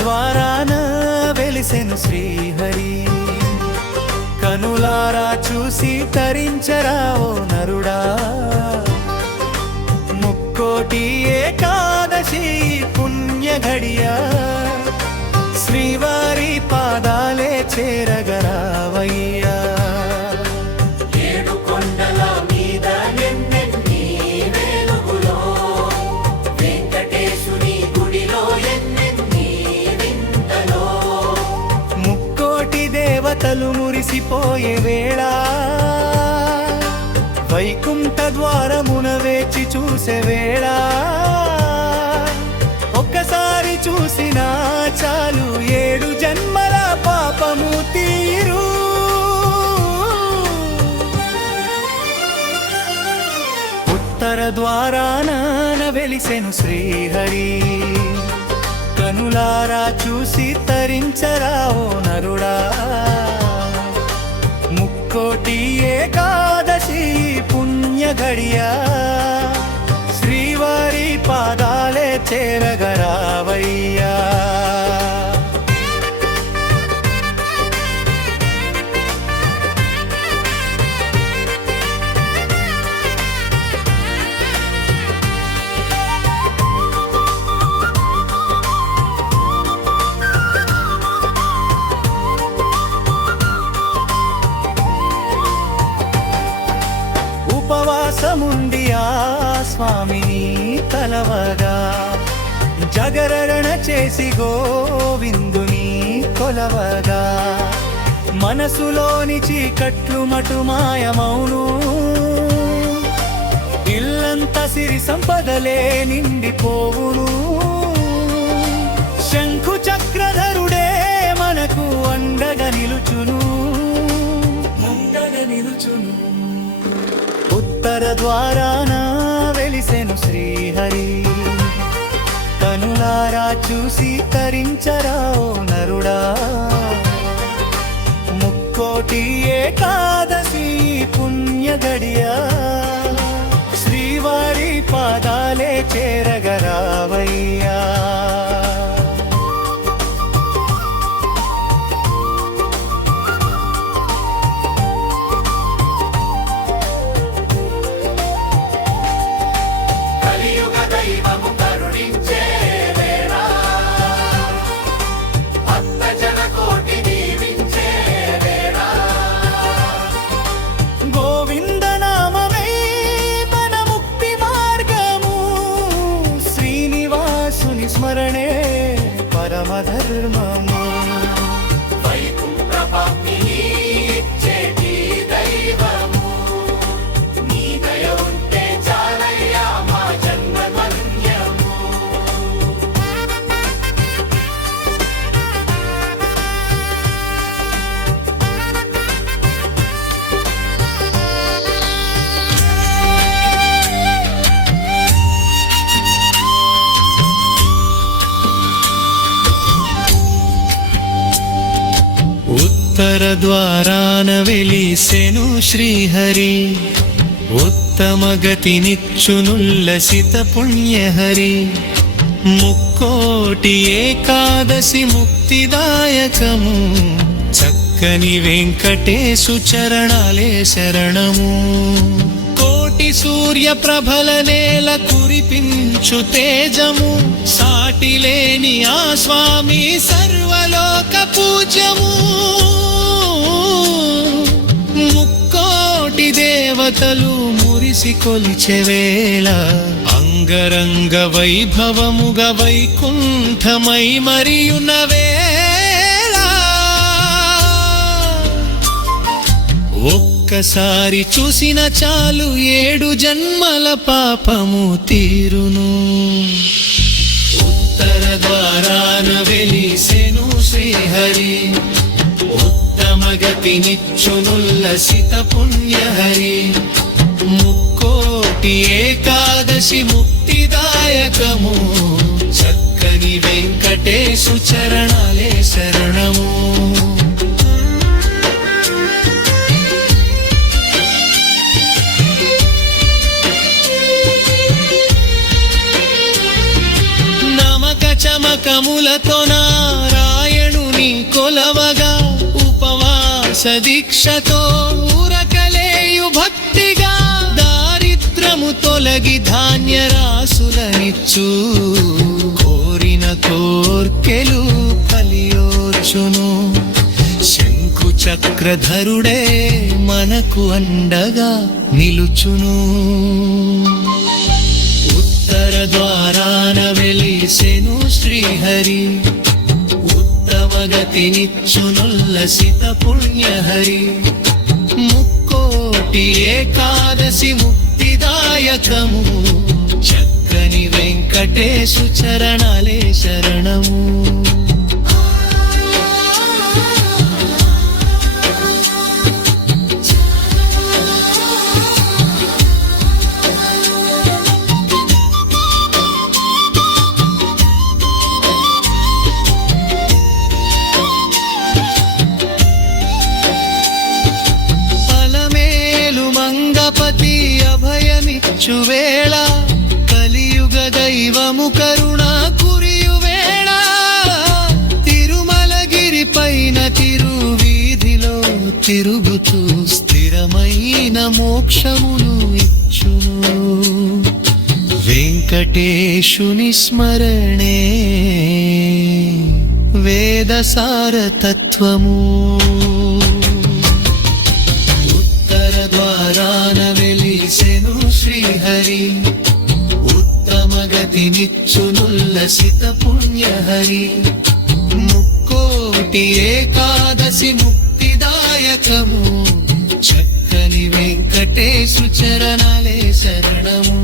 ద్వారాన వెలిసెను శ్రీహరి కనులారా చూసి తరించరా ఓ నరుడా ముక్కోటి ఏకాదశి పుణ్య ఘడియా శ్రీవారి పాదాలే చేరగరావయ్యా దేవతలు మురిసిపోయే వేళ వైకుంఠ ద్వారమున వేచి చూసే వేళ ఒక్కసారి చూసినా చాలు 7 జన్మల పాపము తీరు ఉత్తర ద్వారాన వెలిసెను శ్రీహరి కనులారా చూసి తరించరా ఓ నరుడా ముక్కోటి ఏకాదశి పుణ్య ఘడియా శ్రీవారి పాదాలే చేరగరావయ్యా ఉపవాసముండి ఆ స్వామిని తలవగా జగరణ చేసి గోవిందుని కొలవగా మనసులోని చీకట్లు మటు మాయమౌను ఇల్లంత సిరి సంపదలే నిండిపోవును శంఖు చక్రధరుడే మనకు అండగా నిలుచును ఉత్తర ద్వారాన వెలిసెను శ్రీహరి కనులారా చూసి తరించరా ఓ నరుడా ముక్కోటి ఏకాదశి పుణ్య ఘడియా శ్రీవారి పాదాలే చేరగరావయ్యా స్మరణే పరమధర్మము ఉత్తర ద్వారాన వెలిసెను శ్రీహరి ఉత్తమ గతినిచ్చునుల్లసిత పుణ్యహరి ముక్కోటి ఏకాదశి ముక్తిదాయకము చక్కని వెంకటేశు చరణాలే శరణము కోటి సూర్య ప్రభల నేల కురిపించు తేజము సాటిలేని ఆ స్వామి సర్వలోక పూజ్యము ముక్కోటి దేవతలు మురిసి కొలిచె వేళ అంగరంగ వైభవముగ వైకుంఠమై మరియున వేళ ఒక్కసారి చూసిన చాలు 7 జన్మల పాపము తీరును ఉత్తర ద్వారాన వెలిసెను శ్రీహరి ఉత్తమ గతినిచ్చునుల్లసిత పుణ్యహరి ముక్కోటి ఏకాదశి ముక్తిదాయకము చక్కని వెంకటేశు చరణాలే శరణము పంచమకములతో నారాయణుని కొలవగా ఉపవాస దీక్షతో ఊరకలేయు భక్తిగా దారిద్రము తొలగి ధాన్య రాసులనిచ్చు కోరిన కోర్కెలు కలియోర్చును శంకు చక్రధరుడే మనకు అండగా నిలుచును ఉత్తర ద్వారాన వెలిసెను శ్రీహరి ఉత్తమ గతినిచ్చునుల్లసిత పుణ్యహరి ముక్కోటి ఏకాదశి ముక్తిదాయకము చక్కని వెంకటేశు చరణాలే శరణము మంగపతి అభయమిచ్చువేళ కలియుగ దైవము కరుణా కురియువేళ తిరుమలగిరి పైన తిరువీధిలో తిరుగుతూ స్థిరమైన మోక్షమును ఇచ్చును వెంకటేశుని స్మరణే వేదసార తత్వము ద్వారాన వెలిసెను శ్రీహరి ఉత్తమ గతినిచ్చునుల్లసిత పుణ్యహరి ముక్కోటి ఏకాదశి ముక్తిదాయకము చక్కని వెంకటేశు చరణాలే శరణము